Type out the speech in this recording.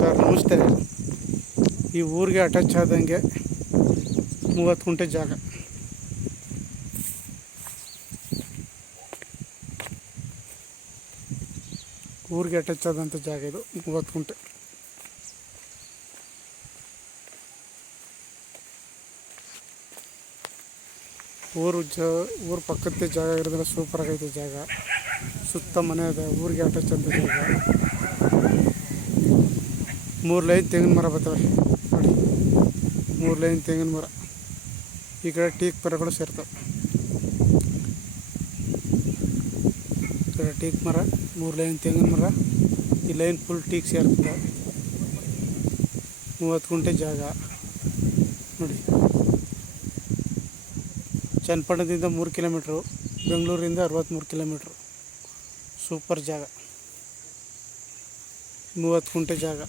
Sir ನಮಸ್ತೆ. ಈ ಊರಿಗೆ ಅಟ್ಯಾಚ್ ಆದಂಗೆ 30 ಗುಂಟೆ ಜಾಗ. ಊರಿಗೆ ಅಟ್ಯಾಚ್ ಆದಂಥ ಜಾಗ ಇದು 30 ಗುಂಟೆ. ಊರು ಪಕ್ಕದ ಜಾಗ ಇರೋದಿಲ್ಲ, ಸೂಪರ್ ಆಗೈತೆ ಜಾಗ. ಸುತ್ತ ಮನೆ ಇದೆ, ಊರಿಗೆ ಅಟ್ಯಾಚ್ ಅಂತ ಜಾಗ. 3 ಲೈನ್ ತೆಂಗಿನ ಮರ ಬರ್ತವೆ ನೋಡಿ, 3 ಲೈನ್ ತೆಂಗಿನ ಮರ. ಈ ಕಡೆ ಟೀಕ್ ಮರಗಳು ಸೇರ್ತವೆ. ಈ ಕಡೆ ಟೀಕ್ ಮರ, 3 ಲೈನ್ ತೆಂಗಿನ ಮರ, ಈ ಲೈನ್ ಫುಲ್ ಟೀಕ್ ಸೇರ್ತದೆ. 30 ಗುಂಟೆ ಜಾಗ ನೋಡಿ. ಚನ್ನಪಟ್ಟಣದಿಂದ 3 ಕಿಲೋಮೀಟ್ರು, ಬೆಂಗಳೂರಿಂದ 63 ಕಿಲೋಮೀಟ್ರು. ಸೂಪರ್ ಜಾಗ, 30 ಗುಂಟೆ ಜಾಗ.